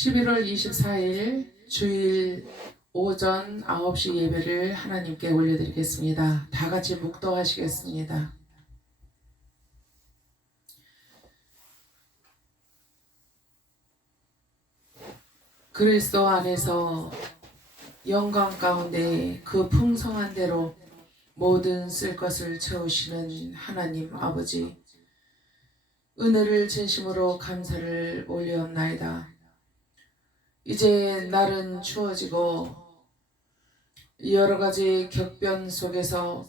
11월 24일 주일 오전 9시 예배를 하나님께 올려드리겠습니다. 다 같이 묵도하시겠습니다. 그리스도 안에서 영광 가운데 그 풍성한 대로 모든 쓸 것을 채우시는 하나님 아버지, 은혜를 진심으로 감사를 올려옵나이다. 이제 날은 추워지고 여러 가지 격변 속에서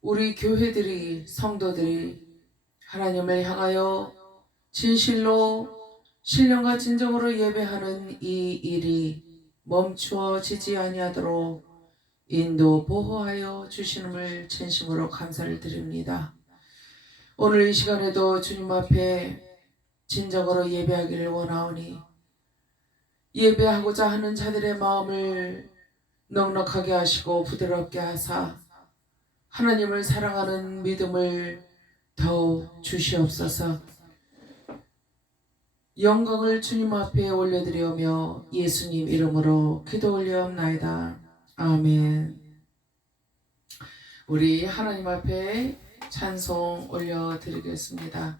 우리 교회들이, 성도들이 하나님을 향하여 진실로 신령과 진정으로 예배하는 이 일이 멈추어지지 아니하도록 인도 보호하여 주시는을 진심으로 감사를 드립니다. 오늘 이 시간에도 주님 앞에 진정으로 예배하기를 원하오니 예배하고자 하는 자들의 마음을 넉넉하게 하시고 부드럽게 하사 하나님을 사랑하는 믿음을 더욱 주시옵소서. 영광을 주님 앞에 올려드리오며 예수님 이름으로 기도 올려옵나이다. 아멘. 우리 하나님 앞에 찬송 올려드리겠습니다.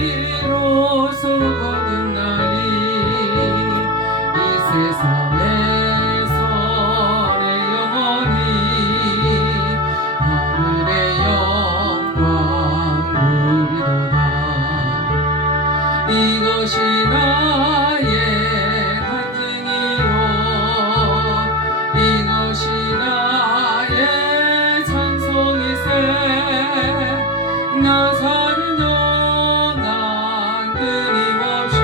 비로소 거듭 날이 이 세상에서 내 영원히 하늘의 영광 누리도다. 이것이 나의 간증이요, 이것이 나의 찬송이세. 나 사는 동안 끊임없이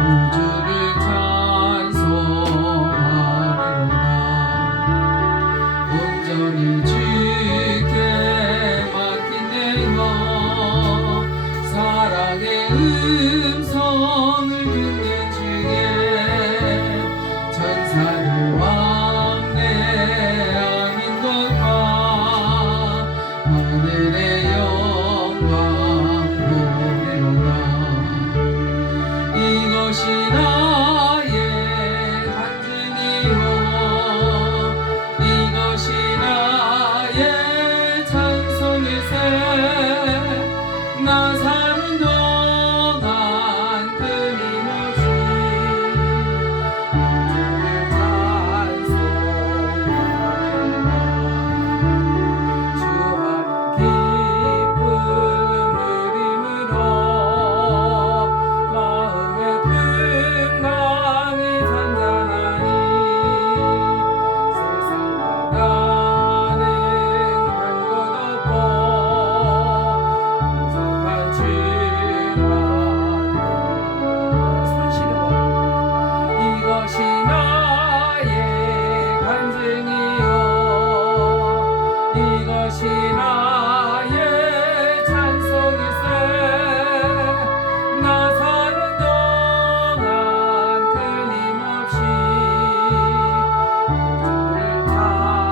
우주를 찬송하리로다. 온전히 주께 맡긴 내 영, 사랑의 음성을 듣는 중에 전사를 왕래하는 것과 하늘의 영광 보리로다. 이것이 나의 간증이요, 이것이 나의 찬송일세. 나 사는 동안 끊임없이 우주를 찬송하리로다. 주 안에 기쁨 누림으로 마음의 평강이 잔잔하니 세상과 나는 한 것 없고 무섭한 주만 손시려. 이것이 나의 간증이요, 이것이 나의 찬송일세. 나 사는 동안 끊임없이 우주를 찬송하리로다.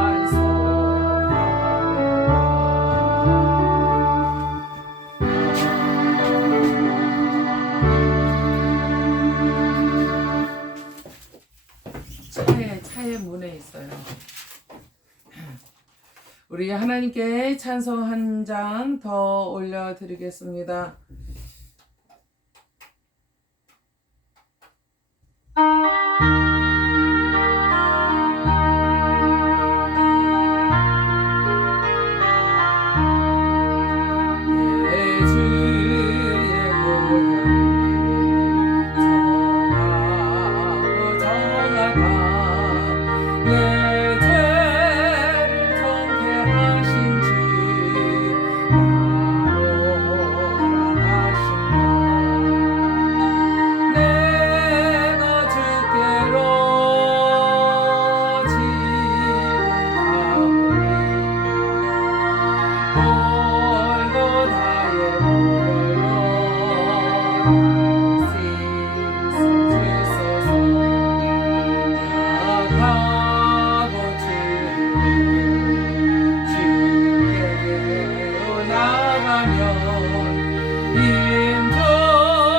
차에 문에 있어요. 우리 하나님께 찬송 한 장 더 올려드리겠습니다. 예주의 보혈이 정하고 정하다. 내 죄를 정케 하신 주 나로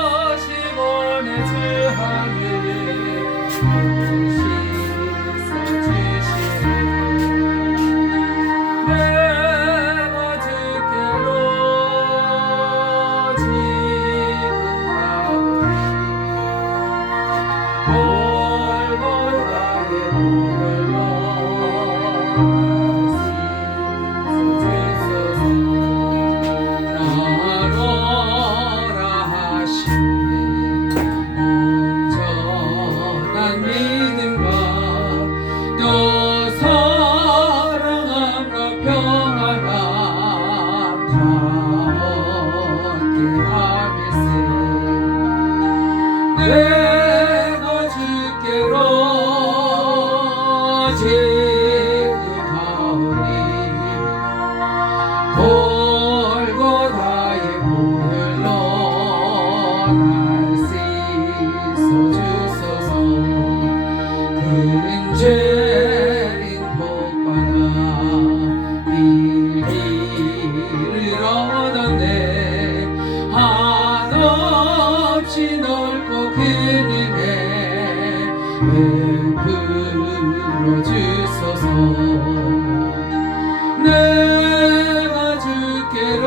힘주시고 내 주함을 내가 주께로 지극하오니 골고다의 보혈로 날 씻어주소서. 그는 죄인 복받아 빌기를 얻었네. 한없이 넓고 큰 은혜 베풀어 주소서. 내가 주께로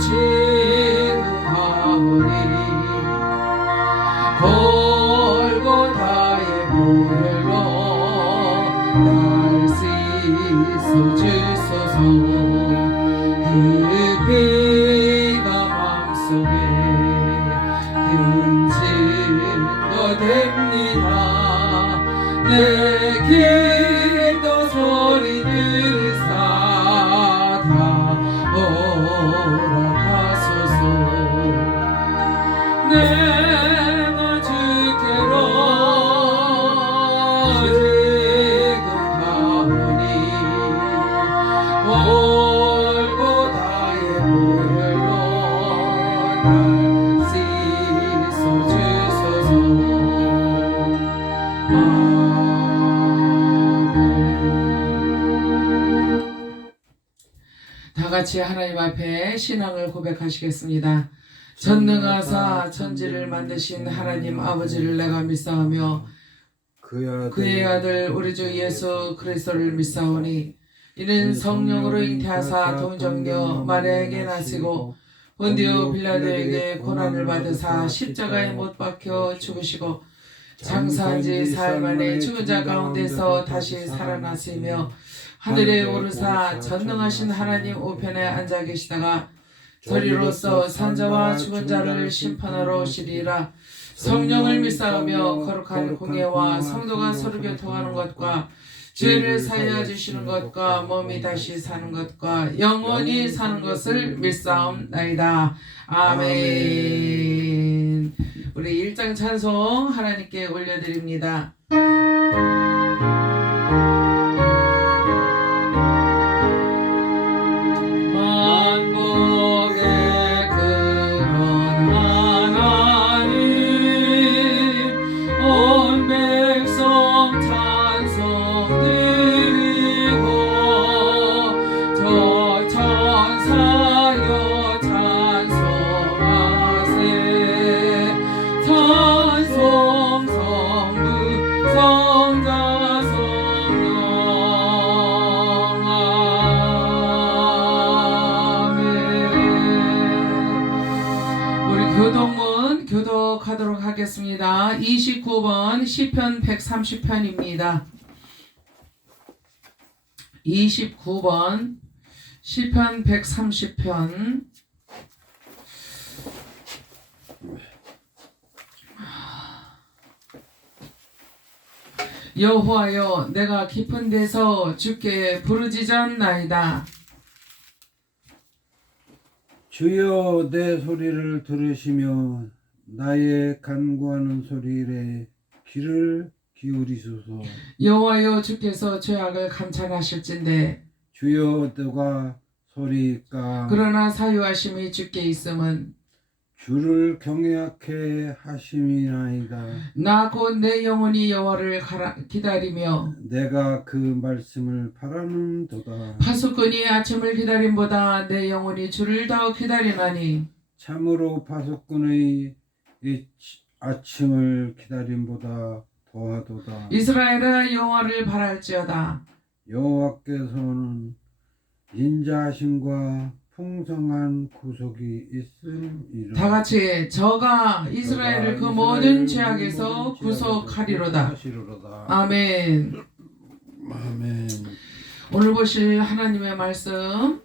지극하오니 골고다의 보혈로 날 씻어 주소서. 그 피가 맘속에 큰 증거 됩니다. 내 기도 소리 들으사 다 허락하소서. 내가 주께로 지극하오니 골고다의 보혈로 날 씻어 주소서. 다 같이 하나님 앞에 신앙을 고백하시겠습니다. 전능하사 천지를 만드신 하나님 아버지를 내가 믿사오며 그의 아들 우리 주 예수 그리스도를 믿사오니 이는 성령으로 잉태하사 동정녀 마리아에게 나시고 본디오 빌라도에게 고난을 받으사 십자가에 못 박혀 죽으시고 장사한 지 사흘 만에 죽은 자 가운데서 다시 살아나시며 하늘에 오르사 전능하신 하나님 우편에 앉아 계시다가 저리로서 산자와 죽은 자를 심판하러 오시리라. 성령을 믿사오며 거룩한 공예와 성도가 서로 교통하는 것과 죄를 사하여 주시는 것과 몸이 다시 사는 것과 영원히 사는 것을 믿사옵나이다. 아멘. 우리 1장 찬송 하나님께 올려드립니다. 교독하도록 하겠습니다. 29번 시편 130편입니다. 29번 시편 130편. 여호와여 내가 깊은 데서 주께 부르짖었나이다. 주여 내 소리를 들으시며 나의 간구하는 소리에 귀를 기울이소서. 여호와여 주께서 죄악을 감찰하실진대 주여 누가 소리까. 그러나 사유하심이 주께 있음은 주를 경외하게 하심이나이다. 나 곧 내 영혼이 여호와를 기다리며 내가 그 말씀을 바라는도다. 파수꾼이 아침을 기다림보다 내 영혼이 주를 더 기다리나니 참으로 파수꾼의 이 아침을 기다림보다 더하도다. 이스라엘아 여호와를 바랄지어다. 여호와께서는 인자하심과 풍성한 구속이 있음이라. 다 같이 저가 이스라엘을 그 모든 죄악에서 구속하리로다. 아멘. 아멘. 오늘 보실 하나님의 말씀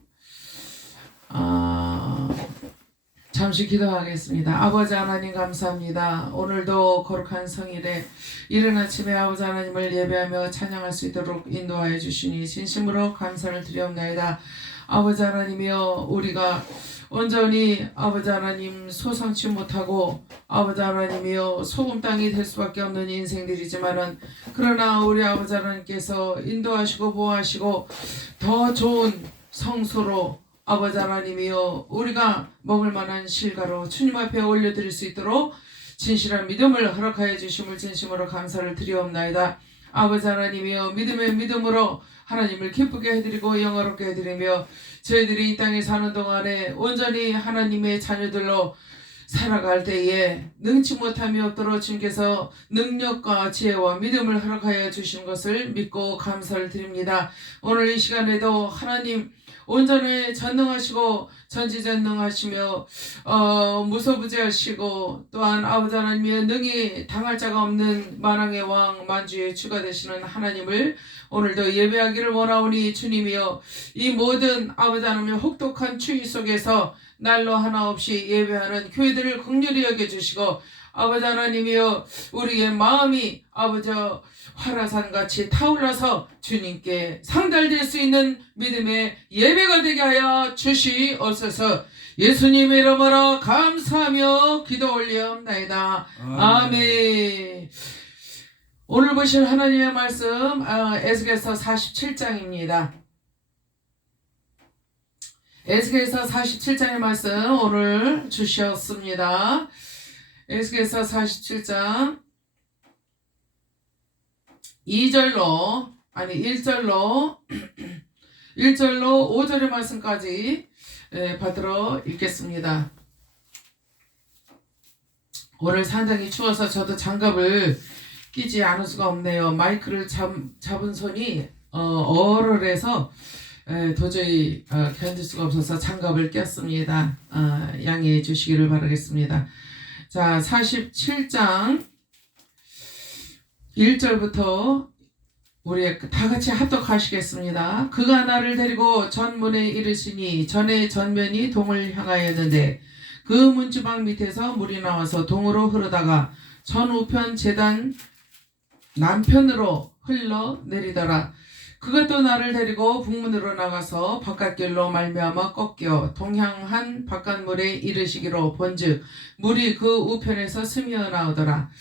잠시 기도하겠습니다. 아버지 하나님 감사합니다. 오늘도 거룩한 성일에 이른 아침에 아버지 하나님을 예배하며 찬양할 수 있도록 인도하여 주시니 진심으로 감사를 드리옵나이다. 아버지 하나님이여, 우리가 온전히 아버지 하나님 소상치 못하고 아버지 하나님이여 소금 땅이 될 수밖에 없는 인생들이지만은, 그러나 우리 아버지 하나님께서 인도하시고 보호하시고 더 좋은 성소로 아버지 하나님이여 우리가 먹을 만한 실가로 주님 앞에 올려드릴 수 있도록 진실한 믿음을 허락하여 주심을 진심으로 감사를 드리옵나이다. 아버지 하나님이여, 믿음의 믿음으로 하나님을 기쁘게 해드리고 영화롭게 해드리며 저희들이 이 땅에 사는 동안에 온전히 하나님의 자녀들로 살아갈 때에 능치 못함이 없도록 주님께서 능력과 지혜와 믿음을 허락하여 주신 것을 믿고 감사를 드립니다. 오늘 이 시간에도 하나님 온전히 전능하시고 전지전능하시며 무소부재하시고 또한 아버지 하나님의 능히 당할 자가 없는 만왕의 왕 만주의 주가 되시는 하나님을 오늘도 예배하기를 원하오니, 주님이여 이 모든 아버지 하나님의 혹독한 추위 속에서 날로 하나 없이 예배하는 교회들을 긍휼히 여겨주시고, 아버지 하나님이여 우리의 마음이 아버지 화라산같이 타올라서 주님께 상달될 수 있는 믿음의 예배가 되게 하여 주시옵소서. 예수님의 이름으로 감사하며 기도 올리옵나이다. 아멘. 오늘 보실 하나님의 말씀 에스겔서 47장입니다. 에스겔서 47장의 말씀 오늘 주셨습니다. 에스겔서 47장 1절로 5절의 말씀까지 받들어 읽겠습니다. 오늘 상당히 추워서 저도 장갑을 끼지 않을 수가 없네요. 마이크를 잡은 손이 얼얼해서 도저히 견딜 수가 없어서 장갑을 꼈습니다. 양해해 주시기를 바라겠습니다. 자, 47장 1절부터 우리 다 같이 합독하시겠습니다. 그가 나를 데리고 전문에 이르시니 전에 전면이 동을 향하였는데 그 문지방 밑에서 물이 나와서 동으로 흐르다가 전 우편 제단 남편으로 흘러내리더라. 그가 또 나를 데리고 북문으로 나가서 바깥길로 말미암아 꺾여 동향한 바깥물에 이르시기로 본즉 물이 그 우편에서 스며 나오더라.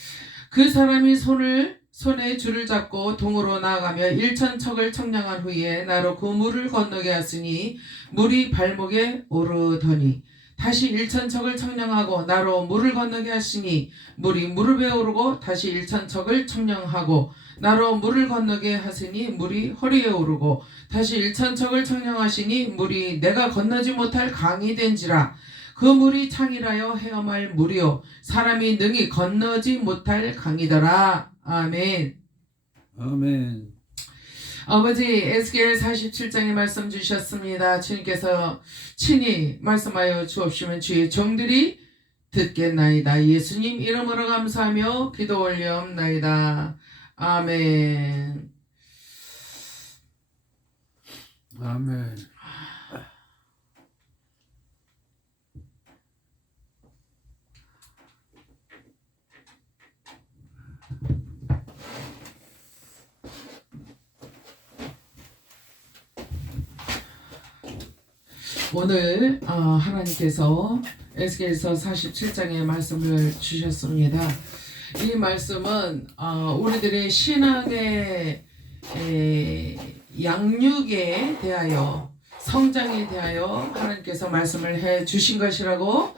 그 사람이 손에 줄을 잡고 동으로 나아가며 1000척을 청량한 후에 나로 그 물을 건너게 하시니 물이 발목에 오르더니 다시 1000척을 청량하고 나로 물을 건너게 하시니 물이 무릎에 오르고 다시 1000척을 청량하고 나로 물을 건너게 하시니 물이 허리에 오르고 다시 1000척을 청량하시니 물이 내가 건너지 못할 강이 된지라. 그 물이 창이라여 헤엄할 물이요 사람이 능히 건너지 못할 강이더라. 아멘. 아멘. 아버지, 에스겔 47장의 말씀 주셨습니다. 주님께서 친히 말씀하여 주옵시면 주의 종들이 듣겠나이다. 예수님 이름으로 감사하며 기도 올려옵나이다. 아멘. 아멘. 오늘 하나님께서 에스겔서 47장의 말씀을 주셨습니다. 이 말씀은 우리들의 신앙의 양육에 대하여 성장에 대하여 하나님께서 말씀을 해 주신 것이라고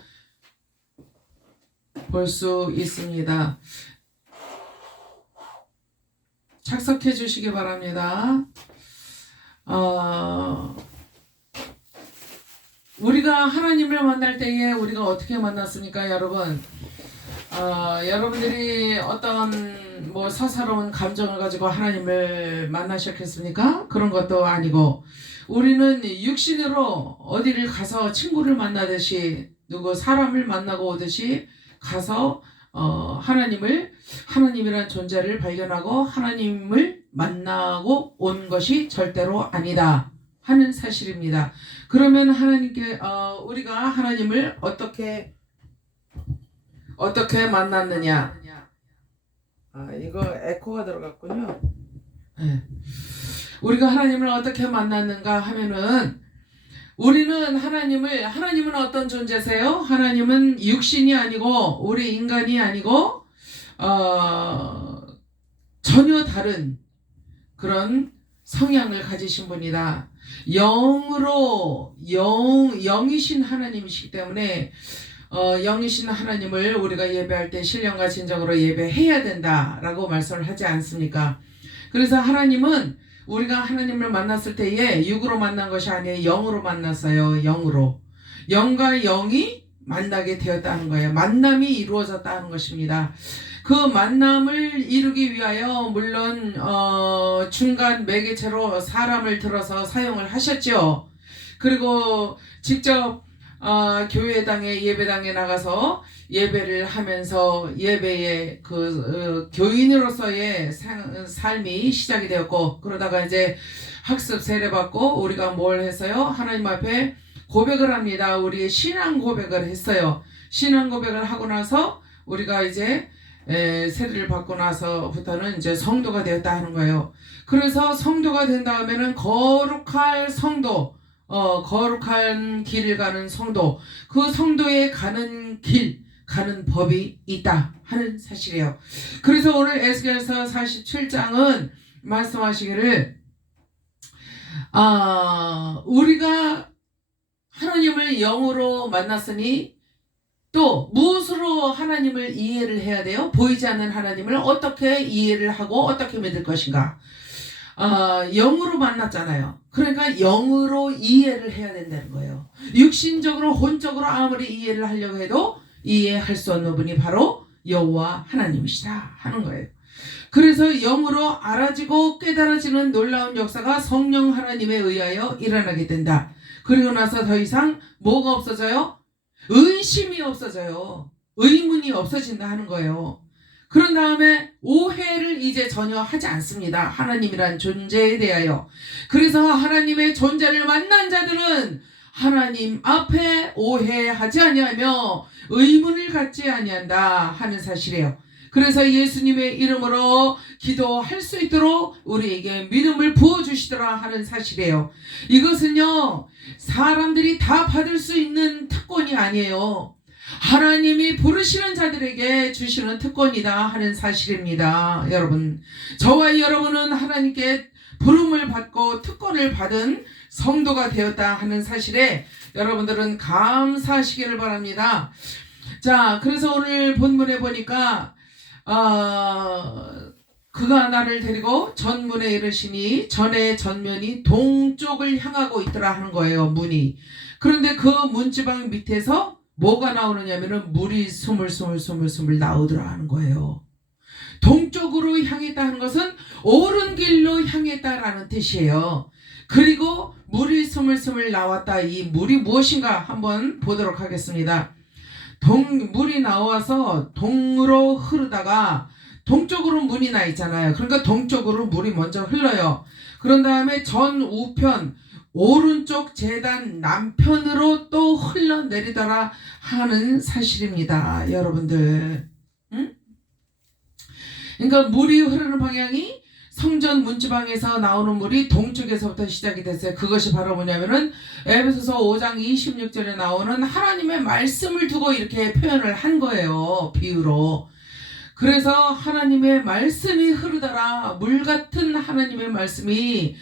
볼 수 있습니다. 착석해 주시기 바랍니다. 우리가 하나님을 만날 때에 우리가 어떻게 만났습니까, 여러분? 여러분들이 어떤 뭐 사사로운 감정을 가지고 하나님을 만나셨겠습니까? 그런 것도 아니고 우리는 육신으로 어디를 가서 친구를 만나듯이 누구 사람을 만나고 오듯이 가서 하나님이란 존재를 발견하고 하나님을 만나고 온 것이 절대로 아니다 하는 사실입니다. 그러면 하나님께 우리가 하나님을 어떻게 만났느냐? 이거 에코가 들어갔군요. 네. 우리가 하나님을 어떻게 만났는가 하면은 우리는 하나님은 어떤 존재세요? 하나님은 육신이 아니고 우리 인간이 아니고 전혀 다른 그런 성향을 가지신 분이다. 영이신 하나님이시기 때문에 영이신 하나님을 우리가 예배할 때 신령과 진정으로 예배해야 된다라고 말씀을 하지 않습니까? 그래서 하나님은 우리가 하나님을 만났을 때에 육으로 만난 것이 아니에요. 영으로 만났어요. 영과 영이 만나게 되었다는 거예요. 만남이 이루어졌다는 것입니다. 그 만남을 이루기 위하여 물론 중간 매개체로 사람을 들어서 사용을 하셨죠. 그리고 직접 교회당에 예배당에 나가서 예배를 하면서 예배의 교인으로서의 삶이 시작이 되었고, 그러다가 이제 학습 세례받고 우리가 뭘 했어요? 하나님 앞에 고백을 합니다. 우리의 신앙 고백을 했어요. 신앙 고백을 하고 나서 우리가 이제 세례를 받고 나서부터는 이제 성도가 되었다 하는 거예요. 그래서 성도가 된 다음에는 거룩한 성도, 거룩한 길을 가는 성도, 그 성도에 가는 법이 있다 하는 사실이에요. 그래서 오늘 에스겔서 47장은 말씀하시기를 우리가 하나님을 영으로 만났으니 또 무엇으로 하나님을 이해를 해야 돼요? 보이지 않는 하나님을 어떻게 이해를 하고 어떻게 믿을 것인가? 영으로 만났잖아요. 그러니까 영으로 이해를 해야 된다는 거예요. 육신적으로 혼적으로 아무리 이해를 하려고 해도 이해할 수 없는 분이 바로 여호와 하나님이시다 하는 거예요. 그래서 영으로 알아지고 깨달아지는 놀라운 역사가 성령 하나님에 의하여 일어나게 된다. 그리고 나서 더 이상 뭐가 없어져요? 의심이 없어져요. 의문이 없어진다 하는 거예요. 그런 다음에 오해를 이제 전혀 하지 않습니다. 하나님이란 존재에 대하여. 그래서 하나님의 존재를 만난 자들은 하나님 앞에 오해하지 아니하며 의문을 갖지 아니한다 하는 사실이에요. 그래서 예수님의 이름으로 기도할 수 있도록 우리에게 믿음을 부어주시더라 하는 사실이에요. 이것은요, 사람들이 다 받을 수 있는 특권이 아니에요. 하나님이 부르시는 자들에게 주시는 특권이다 하는 사실입니다. 여러분, 저와 여러분은 하나님께 부름을 받고 특권을 받은 성도가 되었다 하는 사실에 여러분들은 감사하시기를 바랍니다. 자, 그래서 오늘 본문에 보니까 그가 나를 데리고 전문에 이르시니 전의 전면이 동쪽을 향하고 있더라 하는 거예요. 문이. 그런데 그 문지방 밑에서 뭐가 나오느냐면은 물이 스물스물 나오더라 하는 거예요. 동쪽으로 향했다 하는 것은 옳은 길로 향했다라는 뜻이에요. 그리고 물이 스물스물 나왔다. 이 물이 무엇인가 한번 보도록 하겠습니다. 물이 나와서 동으로 흐르다가 동쪽으로 문이 나 있잖아요. 그러니까 동쪽으로 물이 먼저 흘러요. 그런 다음에 전 우편 오른쪽 제단 남편으로 또 흘러내리더라 하는 사실입니다. 여러분들. 응? 그러니까 물이 흐르는 방향이 성전 문지방에서 나오는 물이 동쪽에서부터 시작이 됐어요. 그것이 바로 뭐냐면은 에베소서 5장 26절에 나오는 하나님의 말씀을 두고 이렇게 표현을 한 거예요. 비유로. 그래서 하나님의 말씀이 흐르더라. 물 같은 하나님의 말씀이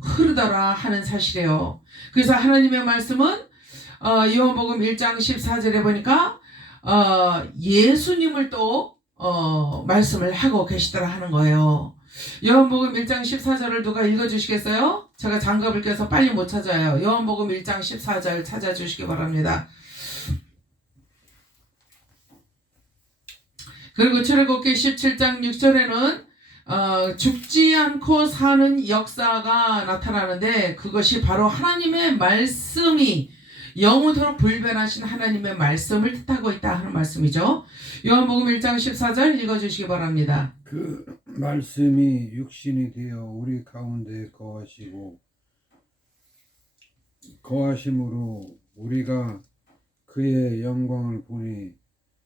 흐르더라 하는 사실이에요. 그래서 하나님의 말씀은 요한복음 1장 14절에 보니까 예수님을 또 말씀을 하고 계시더라 하는 거예요. 요한복음 1장 14절을 누가 읽어주시겠어요? 제가 장갑을 껴서 빨리 못 찾아요. 요한복음 1장 14절 찾아주시기 바랍니다. 그리고 출애굽기 17장 6절에는 죽지 않고 사는 역사가 나타나는데 그것이 바로 하나님의 말씀이 영원토록 불변하신 하나님의 말씀을 뜻하고 있다 하는 말씀이죠. 요한복음 1장 14절 읽어주시기 바랍니다. 그 말씀이 육신이 되어 우리 가운데 거하심으로 우리가 그의 영광을 보니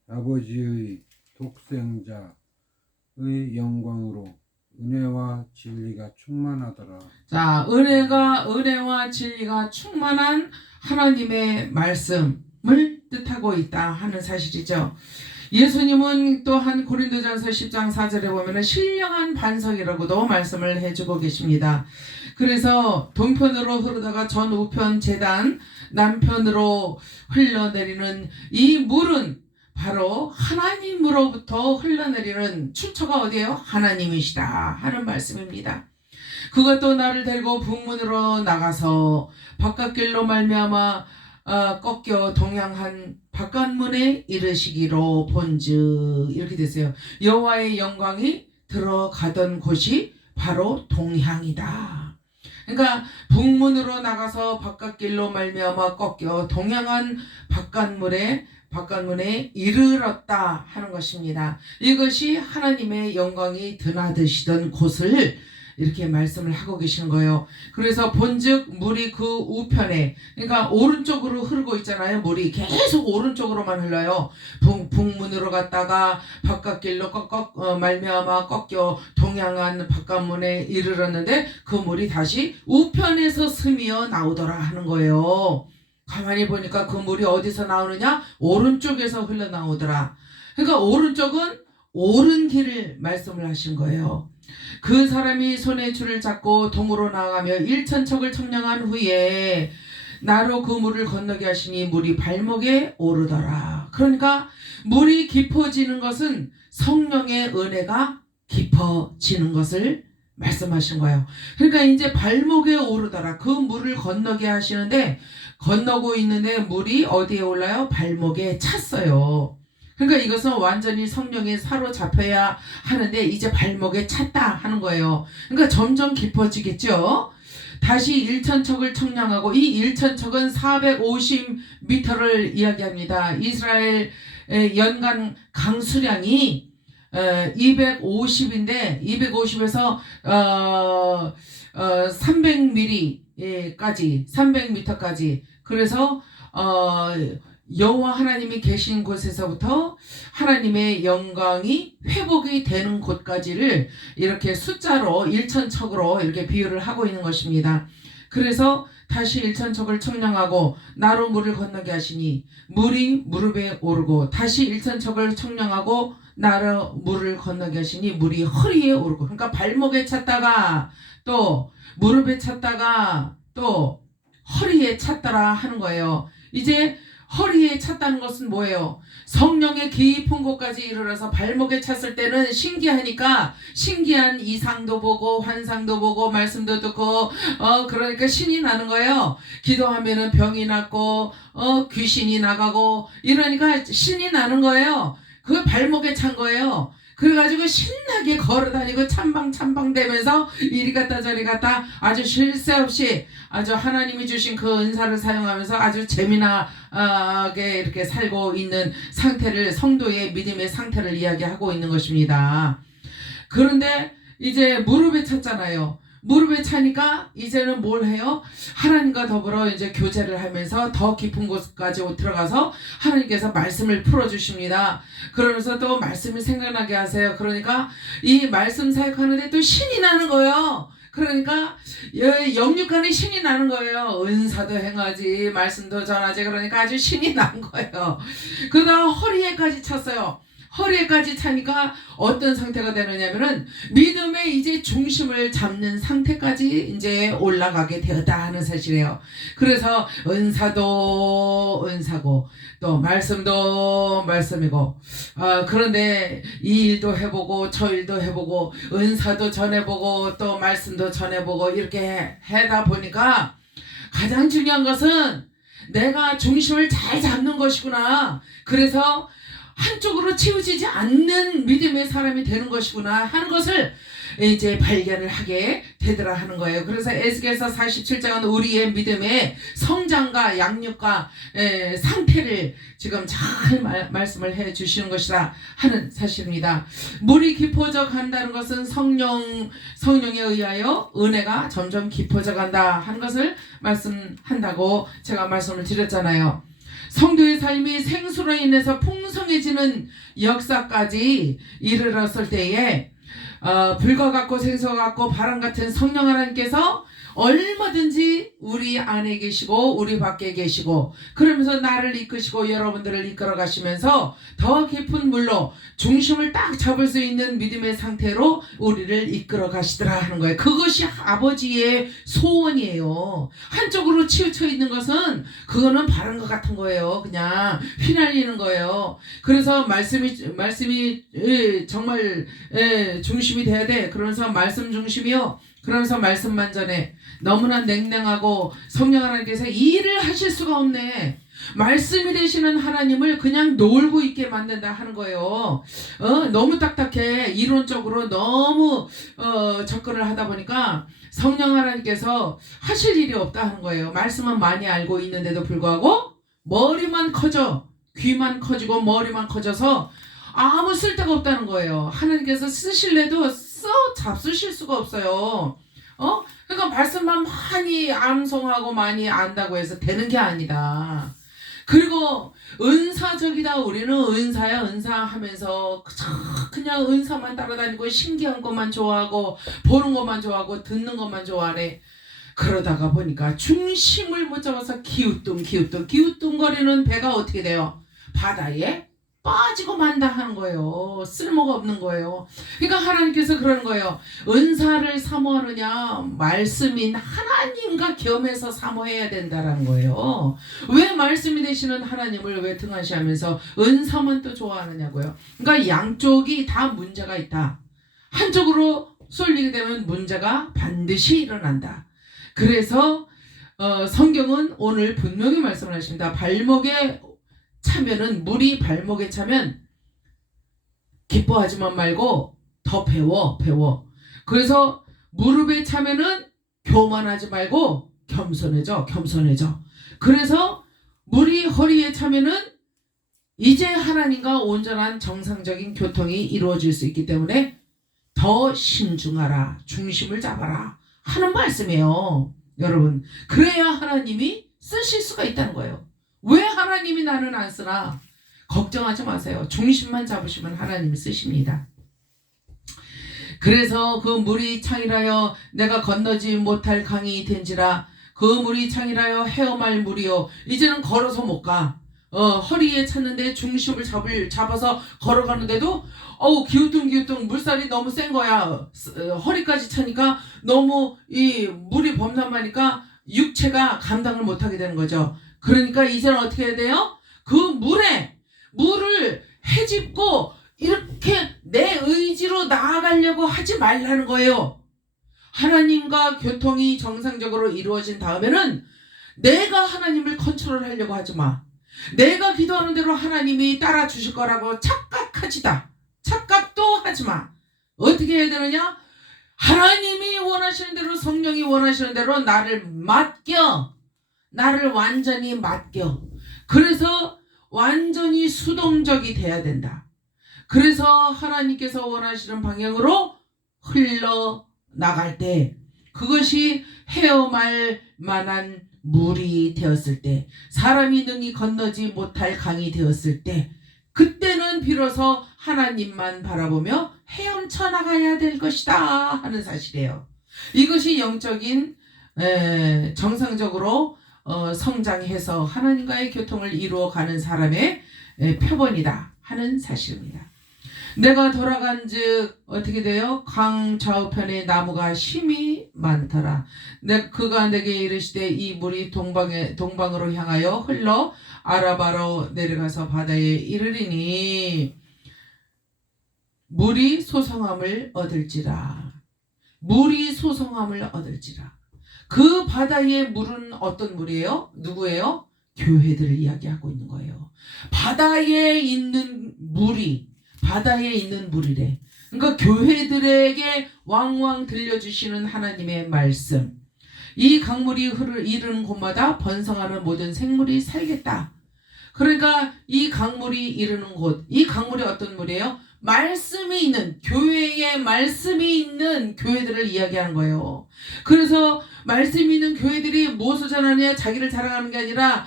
아버지의 독생자의 영광으로 은혜와 진리가 충만하더라. 자, 은혜와 진리가 충만한 하나님의 말씀을 뜻하고 있다 하는 사실이죠. 예수님은 또한 고린도전서 10장 4절에 보면 신령한 반석이라고도 말씀을 해주고 계십니다. 그래서 동편으로 흐르다가 전 우편 재단 남편으로 흘러내리는 이 물은 바로 하나님으로부터 흘러내리는 출처가 어디예요? 하나님이시다 하는 말씀입니다. 그것도 나를 데리고 북문으로 나가서 바깥길로 말미암아 꺾여 동양한 바깥문에 이르시기로 본즉 이렇게 되세요. 여호와의 영광이 들어가던 곳이 바로 동향이다. 그러니까 북문으로 나가서 바깥길로 말미암아 꺾여 동양한 바깥문에 이르렀다 하는 것입니다. 이것이 하나님의 영광이 드나드시던 곳을 이렇게 말씀을 하고 계시는 거예요. 그래서 본즉 물이 그 우편에, 그러니까 오른쪽으로 흐르고 있잖아요. 물이 계속 오른쪽으로만 흘러요. 북문으로 갔다가 바깥길로 말미암아 꺾여 동양한 바깥문에 이르렀는데 그 물이 다시 우편에서 스미어 나오더라 하는 거예요. 가만히 보니까 그 물이 어디서 나오느냐? 오른쪽에서 흘러나오더라. 그러니까 오른쪽은 옳은 길을 말씀을 하신 거예요. 그 사람이 손에 줄을 잡고 동으로 나아가며 1천척을 청량한 후에 나로 그 물을 건너게 하시니 물이 발목에 오르더라. 그러니까 물이 깊어지는 것은 성령의 은혜가 깊어지는 것을 말씀하신 거예요. 그러니까 이제 발목에 오르더라. 그 물을 건너게 하시는데 건너고 있는데 물이 어디에 올라요? 발목에 찼어요. 그러니까 이것은 완전히 성령에 사로잡혀야 하는데 이제 발목에 찼다 하는 거예요. 그러니까 점점 깊어지겠죠. 다시 1천척을 청량하고 이 1천척은 450m를 이야기합니다. 이스라엘 연간 강수량이 250인데 250에서 300mm까지 그래서 여호와 하나님이 계신 곳에서부터 하나님의 영광이 회복이 되는 곳까지를 이렇게 숫자로 1천척으로 이렇게 비유를 하고 있는 것입니다. 그래서 다시 1천척을 청량하고 나로 물을 건너게 하시니 물이 무릎에 오르고 다시 1천척을 청량하고 나로 물을 건너게 하시니 물이 허리에 오르고, 그러니까 발목에 찼다가 또 무릎에 찼다가 또 허리에 찼더라 하는 거예요. 이제 허리에 찼다는 것은 뭐예요? 성령의 깊은 곳까지 이르러서 발목에 찼을 때는 신기하니까 신기한 이상도 보고 환상도 보고 말씀도 듣고 그러니까 신이 나는 거예요. 기도하면은 병이 낫고 귀신이 나가고 이러니까 신이 나는 거예요. 그 발목에 찬 거예요. 그래가지고 신나게 걸어다니고 찬방대면서 이리 갔다 저리 갔다 아주 쉴 새 없이 아주 하나님이 주신 그 은사를 사용하면서 아주 재미나게 이렇게 살고 있는 상태를, 성도의 믿음의 상태를 이야기하고 있는 것입니다. 그런데 이제 무릎에 찼잖아요. 무릎에 차니까 이제는 뭘 해요? 하나님과 더불어 이제 교제를 하면서 더 깊은 곳까지 들어가서 하나님께서 말씀을 풀어주십니다. 그러면서 또 말씀이 생각나게 하세요. 그러니까 이 말씀 사역하는데 또 신이 나는 거예요. 그러니까 영육간에 신이 나는 거예요. 은사도 행하지 말씀도 전하지. 그러니까 아주 신이 난 거예요. 그러다가 허리에까지 찼어요. 허리에까지 차니까 어떤 상태가 되느냐면은 믿음의 이제 중심을 잡는 상태까지 이제 올라가게 되었다 하는 사실이에요. 그래서 은사도 은사고 또 말씀도 말씀이고 그런데 이 일도 해보고 저 일도 해보고 은사도 전해보고 또 말씀도 전해보고 이렇게 해다 보니까 가장 중요한 것은 내가 중심을 잘 잡는 것이구나. 그래서 한쪽으로 치우치지 않는 믿음의 사람이 되는 것이구나 하는 것을 이제 발견을 하게 되더라 하는 거예요. 그래서 에스겔서 47장은 우리의 믿음의 성장과 양육과 상태를 지금 잘 말씀을 해 주시는 것이다 하는 사실입니다. 물이 깊어져 간다는 것은 성령에 의하여 은혜가 점점 깊어져 간다 하는 것을 말씀한다고 제가 말씀을 드렸잖아요. 성도의 삶이 생수로 인해서 풍성해지는 역사까지 이르렀을 때에 불과 같고 생수와 같고 바람 같은 성령 하나님께서 얼마든지 우리 안에 계시고 우리 밖에 계시고 그러면서 나를 이끄시고 여러분들을 이끌어 가시면서 더 깊은 물로 중심을 딱 잡을 수 있는 믿음의 상태로 우리를 이끌어 가시더라 하는 거예요. 그것이 아버지의 소원이에요. 한쪽으로 치우쳐 있는 것은 그거는 바른 것 같은 거예요. 그냥 휘날리는 거예요. 그래서 말씀이 정말 중심이 돼야 돼. 그러면서 말씀 중심이요. 그러면서 말씀만 전해. 너무나 냉랭하고 성령 하나님께서 일을 하실 수가 없네. 말씀이 되시는 하나님을 그냥 놀고 있게 만든다 하는 거예요. 너무 딱딱해. 이론적으로 너무 접근을 하다 보니까 성령 하나님께서 하실 일이 없다 하는 거예요. 말씀은 많이 알고 있는데도 불구하고 머리만 커져. 귀만 커지고 머리만 커져서 아무 쓸데가 없다는 거예요. 하나님께서 쓰실래도 잡수실 수가 없어요. 그러니까 말씀만 많이 암송하고 많이 안다고 해서 되는 게 아니다. 그리고 은사적이다. 우리는 은사야 은사 하면서 그냥 은사만 따라다니고 신기한 것만 좋아하고 보는 것만 좋아하고 듣는 것만 좋아하네. 그러다가 보니까 중심을 못 잡아서 기우뚱거리는 배가 어떻게 돼요? 바다에 빠지고 만다 하는 거예요. 쓸모가 없는 거예요. 그러니까 하나님께서 그러는 거예요. 은사를 사모하느냐? 말씀인 하나님과 겸해서 사모해야 된다라는 거예요. 왜 말씀이 되시는 하나님을 왜 등한시하면서 은사만 또 좋아하느냐고요. 그러니까 양쪽이 다 문제가 있다. 한쪽으로 쏠리게 되면 문제가 반드시 일어난다. 그래서 성경은 오늘 분명히 말씀을 하십니다. 발목에 차면은 물이 발목에 차면 기뻐하지만 말고 더 배워. 그래서 무릎에 차면은 교만하지 말고 겸손해져. 그래서 물이 허리에 차면은 이제 하나님과 온전한 정상적인 교통이 이루어질 수 있기 때문에 더 신중하라. 중심을 잡아라. 하는 말씀이에요. 여러분. 그래야 하나님이 쓰실 수가 있다는 거예요. 왜 하나님이 나는 안 쓰나? 걱정하지 마세요. 중심만 잡으시면 하나님이 쓰십니다. 그래서 그 물이 창이라여 내가 건너지 못할 강이 된지라. 그 물이 창이라여 헤엄할 물이요. 이제는 걸어서 못 가. 허리에 찼는데 중심을 잡아서 걸어가는데도 기우뚱 물살이 너무 센 거야. 허리까지 차니까 너무 이 물이 범람하니까 육체가 감당을 못하게 되는 거죠. 그러니까 이제는 어떻게 해야 돼요? 그 물을 헤집고 이렇게 내 의지로 나아가려고 하지 말라는 거예요. 하나님과 교통이 정상적으로 이루어진 다음에는 내가 하나님을 컨트롤하려고 하지 마. 내가 기도하는 대로 하나님이 따라 주실 거라고 착각도 하지 마. 어떻게 해야 되느냐? 하나님이 원하시는 대로 성령이 원하시는 대로 나를 완전히 맡겨. 그래서 완전히 수동적이 돼야 된다. 그래서 하나님께서 원하시는 방향으로 흘러나갈 때 그것이 헤엄할 만한 물이 되었을 때 사람이 능히 건너지 못할 강이 되었을 때 그때는 비로소 하나님만 바라보며 헤엄쳐 나가야 될 것이다 하는 사실이에요. 이것이 영적인 정상적으로 성장해서 하나님과의 교통을 이루어가는 사람의 표본이다 하는 사실입니다. 내가 돌아간즉 어떻게 돼요? 강 좌우편에 나무가 심이 많더라. 그가 내게 이르시되 이 물이 동방으로 향하여 흘러 아라바로 내려가서 바다에 이르리니 물이 소성함을 얻을지라. 물이 소성함을 얻을지라. 그 바다의 물은 어떤 물이에요? 누구예요? 교회들을 이야기하고 있는 거예요. 바다에 있는 물이 바다에 있는 물이래. 그러니까 교회들에게 왕왕 들려주시는 하나님의 말씀. 이 강물이 이르는 곳마다 번성하는 모든 생물이 살겠다. 그러니까 이 강물이 이르는 곳, 이 강물이 어떤 물이에요? 말씀이 있는, 교회에 말씀이 있는 교회들을 이야기하는 거예요. 그래서 말씀이 있는 교회들이 무엇을 전하느냐, 자기를 자랑하는 게 아니라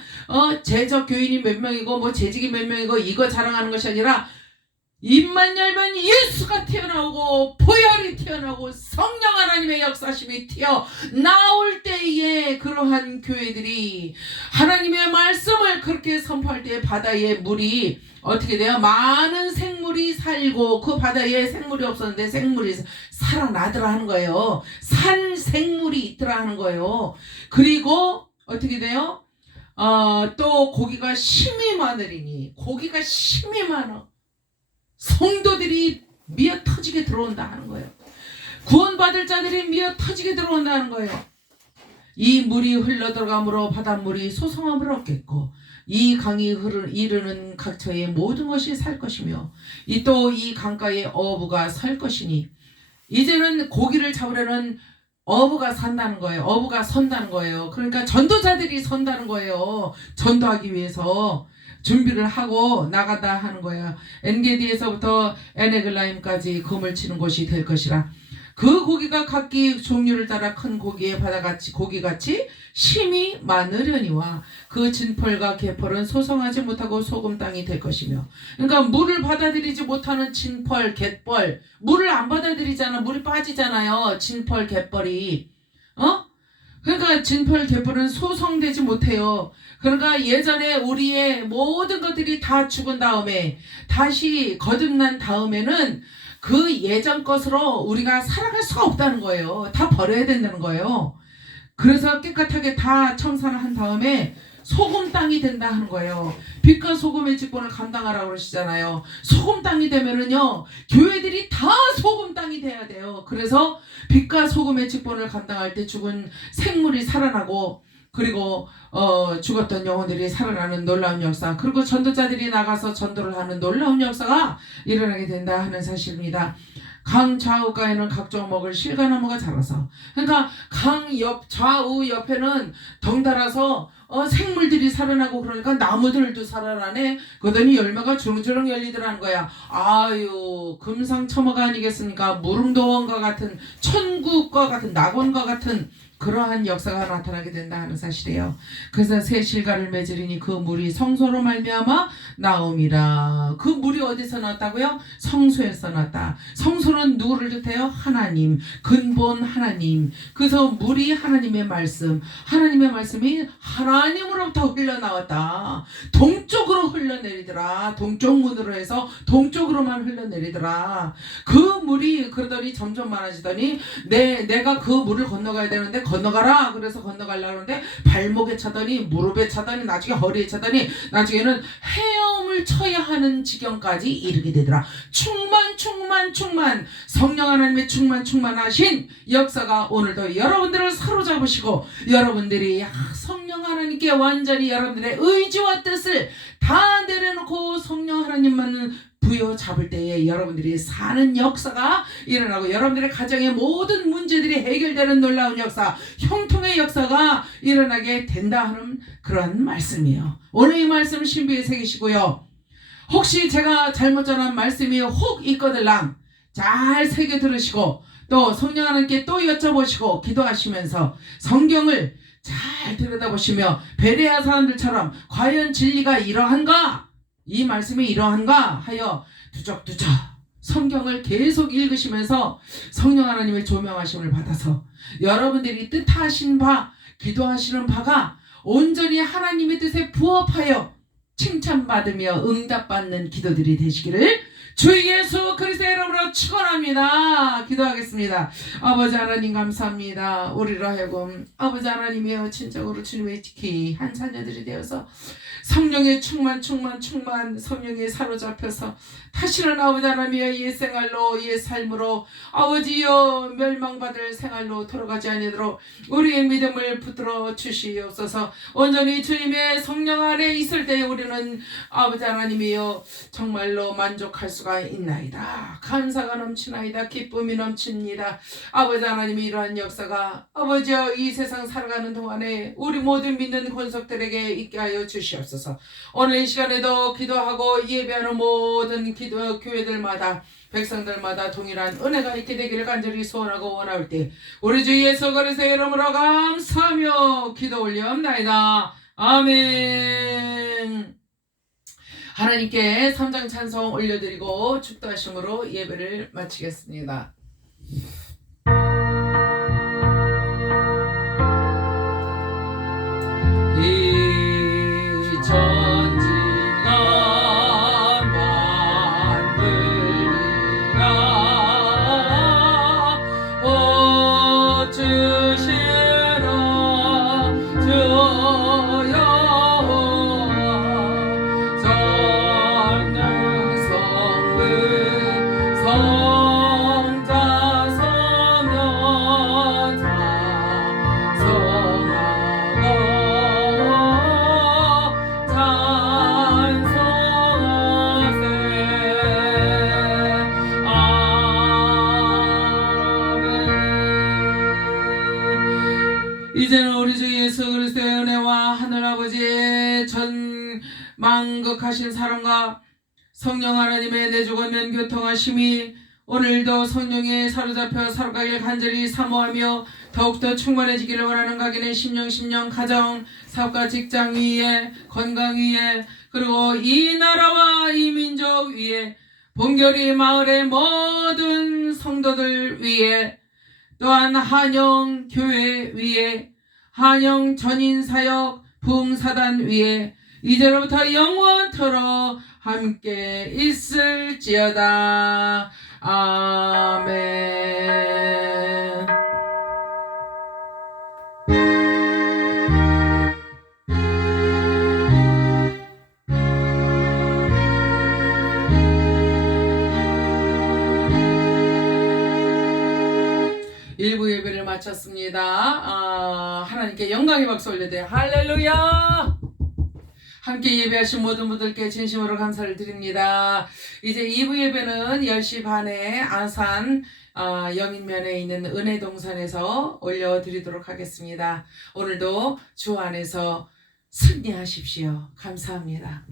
재적 교인이 몇 명이고 뭐 재직이 몇 명이고 이거 자랑하는 것이 아니라 입만 열면 예수가 튀어나오고 보혈이 튀어나오고 성령 하나님의 역사심이 튀어나올 때에 그러한 교회들이 하나님의 말씀을 그렇게 선포할 때에 바다의 물이 어떻게 돼요? 많은 생물이 살고 그 바다에 생물이 없었는데 생물이 살아나더라 하는 거예요. 산 생물이 있더라 하는 거예요. 그리고 어떻게 돼요? 또 고기가 심히 많으리니 고기가 심히 많아. 성도들이 미어 터지게 들어온다 하는 거예요. 구원받을 자들이 미어 터지게 들어온다는 거예요. 이 물이 흘러들어가므로 바닷물이 소성함을 얻겠고 이 강이 이르는 각처의 모든 것이 살 것이며 또 이 강가에 어부가 설 것이니 이제는 고기를 잡으려는 어부가 산다는 거예요. 어부가 선다는 거예요. 그러니까 전도자들이 선다는 거예요. 전도하기 위해서 준비를 하고 나가다 하는 거예요. 엔게디에서부터 에네글라임까지 금을 치는 곳이 될 것이라. 그 고기가 각기 종류를 따라 큰 고기의 바다같이 고기같이 심히 많으려니와 그 진펄과 개펄은 소성하지 못하고 소금 땅이 될 것이며. 그러니까 물을 받아들이지 못하는 진펄, 갯벌, 물을 안 받아들이잖아. 물이 빠지잖아요. 진펄, 갯벌이. 그러니까 진펄, 갯벌은 소성되지 못해요. 그러니까 예전에 우리의 모든 것들이 다 죽은 다음에 다시 거듭난 다음에는 그 예전 것으로 우리가 살아갈 수가 없다는 거예요. 다 버려야 된다는 거예요. 그래서 깨끗하게 다 청산을 한 다음에 소금 땅이 된다 하는 거예요. 빛과 소금의 직분을 감당하라고 그러시잖아요. 소금 땅이 되면은요, 교회들이 다 소금 땅이 돼야 돼요. 그래서 빛과 소금의 직분을 감당할 때 죽은 생물이 살아나고 그리고 죽었던 영혼들이 살아나는 놀라운 역사, 그리고 전도자들이 나가서 전도를 하는 놀라운 역사가 일어나게 된다 하는 사실입니다. 강 좌우가에는 각종 먹을 실과나무가 자라서, 그러니까 강 좌우 옆에는 덩달아서 생물들이 살아나고 그러니까 나무들도 살아나네. 그러더니 열매가 주렁주렁 열리더라는 거야. 아유, 금상첨화가 아니겠습니까? 무릉도원과 같은, 천국과 같은, 낙원과 같은 그러한 역사가 나타나게 된다 하는 사실이에요. 그래서 새 실과를 맺으리니 그 물이 성소로 말미암아 나옴이라. 그 물이 어디서 났다고요? 성소에서 났다. 성소는 누구를 뜻해요? 하나님, 근본 하나님. 그래서 물이 하나님의 말씀, 하나님의 말씀이 하나님으로부터 흘러나왔다. 동쪽으로 흘러내리더라. 동쪽 문으로 해서 동쪽으로만 흘러내리더라. 그 물이 그러더니 점점 많아지더니 내가 그 물을 건너가야 되는데 건너가라. 그래서 건너가려고 하는데 발목에 차더니 무릎에 차더니 나중에 허리에 차더니 나중에는 헤엄을 쳐야 하는 지경까지 이르게 되더라. 충만 성령 하나님의 충만하신 역사가 오늘도 여러분들을 사로잡으시고 여러분들이 성령 하나님께 완전히 여러분들의 의지와 뜻을 다 내려놓고 성령 하나님만을 부여잡을 때에 여러분들이 사는 역사가 일어나고 여러분들의 가정의 모든 문제들이 해결되는 놀라운 역사, 형통의 역사가 일어나게 된다 하는 그런 말씀이에요. 오늘 이 말씀 신비에 새기시고요. 혹시 제가 잘못 전한 말씀이 혹 있거들랑 잘 새겨 들으시고 또 성령 하나님께 또 여쭤보시고 기도하시면서 성경을 잘 들여다보시며 베레아 사람들처럼 과연 진리가 이러한가? 이 말씀이 이러한가 하여 두적두적 성경을 계속 읽으시면서 성령 하나님의 조명하심을 받아서 여러분들이 뜻하신 바, 기도하시는 바가 온전히 하나님의 뜻에 부합하여 칭찬받으며 응답받는 기도들이 되시기를 주 예수 그리스도의 이름으로 축원합니다. 기도하겠습니다. 아버지 하나님 감사합니다. 우리로 하여금 아버지 하나님이여 진정으로 주님의 귀한 자녀들이 되어서 성령의 충만 성령에 사로잡혀서 다시는 아버지 하나님이여 옛 생활로 옛 삶으로 아버지여 멸망받을 생활로 돌아가지 아니도록 우리의 믿음을 붙들어 주시옵소서. 온전히 주님의 성령 안에 있을 때 우리는 아버지 하나님이여 정말로 만족할 수가 있나이다. 감사가 넘치나이다. 기쁨이 넘칩니다. 아버지 하나님이 이러한 역사가 아버지여 이 세상 살아가는 동안에 우리 모든 믿는 권속들에게 있게 하여 주시옵소서. 오늘 이 시간에도 기도하고 예배하는 모든 기도 교회들마다 백성들마다 동일한 은혜가 있게 되기를 간절히 소원하고 원할 때 우리 주 예수 그리스도의 이름으로 감사하며 기도 올리옵나이다. 아멘. 하나님께 삼장 찬송 올려드리고 축도하심으로 예배를 마치겠습니다. 이제는 우리 주 예수 그리스도의 은혜와 하늘아버지의 전망극하신 사랑과 성령 하나님의 내주권면 교통하심이 오늘도 성령에 사로잡혀 살아가길 간절히 사모하며 더욱더 충만해지기를 원하는 각인의 심령 가정 사업과 직장 위에 건강 위에 그리고 이 나라와 이 민족 위에 본교리 마을의 모든 성도들 위에 또한 한영 교회 위에 한영 전인사역 부흥사단 위에 이제로부터 영원토록 함께 있을지어다. 아멘. 일부 예배를 마쳤습니다. 하나님께 영광의 박수 올려드려요. 할렐루야. 함께 예배하신 모든 분들께 진심으로 감사를 드립니다. 이제 2부 예배는 10시 반에 안산 영인면에 있는 은혜동산에서 올려드리도록 하겠습니다. 오늘도 주 안에서 승리하십시오. 감사합니다.